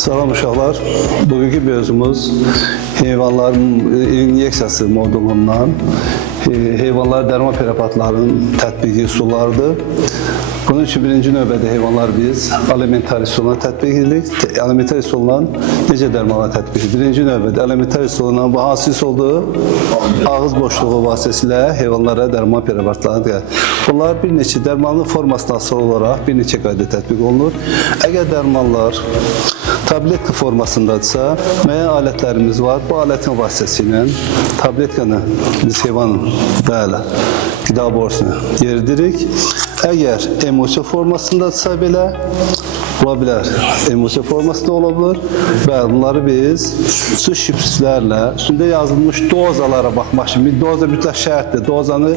Salam uşaqlar. Bugünkü mövzumuz heyvanların inyeksiyası modulundan heyvanlar dərman preparatlarının tətbiqi üsullarıdır. Bunun üçün birinci növbədə heyvanlar biz alimentari üsuluna tətbiq edirik. Alimentari üsulundan necə dərmanlar tətbiq edirik? Birinci növbədə alimentari üsulundan bu hansı üsuldur? Ağız boşluğu vasitəsilə heyvanlara dərman preparatlarını tətbiq. Bunlar bir neçə dərmanlı formasına asılı olaraq bir neçə qayda tətbiq olunur. Əgər dərmanlar tabletka formasındadırsa, müəyyən alətlərimiz var. Bu alətin vasitəsilə tabletkanı biz heyvanın qida borusuna yeridirik. Əgər emulsiya formasındadırsa belə, ola bilər, emulsiya formasında ola bilər. Bəli, bunları biz su şifrislərlə, üstündə yazılmış dozalara baxmaq üçün, bir doza mütləq şərtdir. Dozanı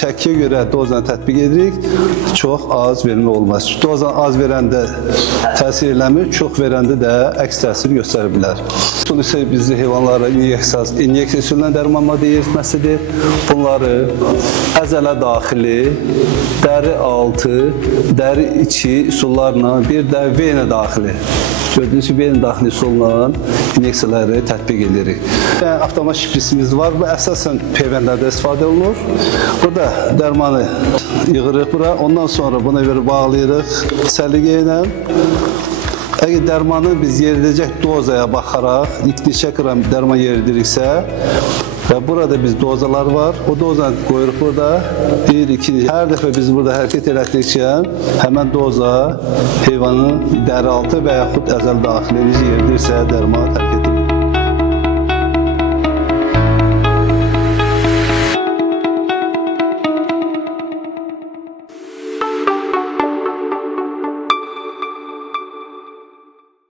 çəkiyə görə dozanı tətbiq edirik, çox az vermə olmaz. Dozan az verəndə təsir eləmir, çox verəndə də əks təsir göstərə bilər. Usul isə bizdə heyvanlara inyeksiya üsulundan dərmanla yeritməsidir. Bunları əzələ daxili, dəri altı, dəri içi üsullarla, bir də vena daxili. Gördüyünüz kimi vena daxili üsulla inyeksiyaları tətbiq edirik. Avtomat şiprisimiz var. Bu əsasən peyvəndlərdə istifadə olunur. Burada dərmanı yığırıq bura. Ondan sonra buna görə bağlayırıq səliqə ilə. Əgər dərmanı biz yeridəcək dozaya baxaraq, neçə qram dərman yeridiriksə, və burada biz dozalar var. O dozanı qoyuruq burada. 1, 2, hər dəfə biz burada hərəkət elətdikcə həmən doza heyvanın dəri altı və yaxud əzəl daxili necə yeridirsə dərmanı tərk edir.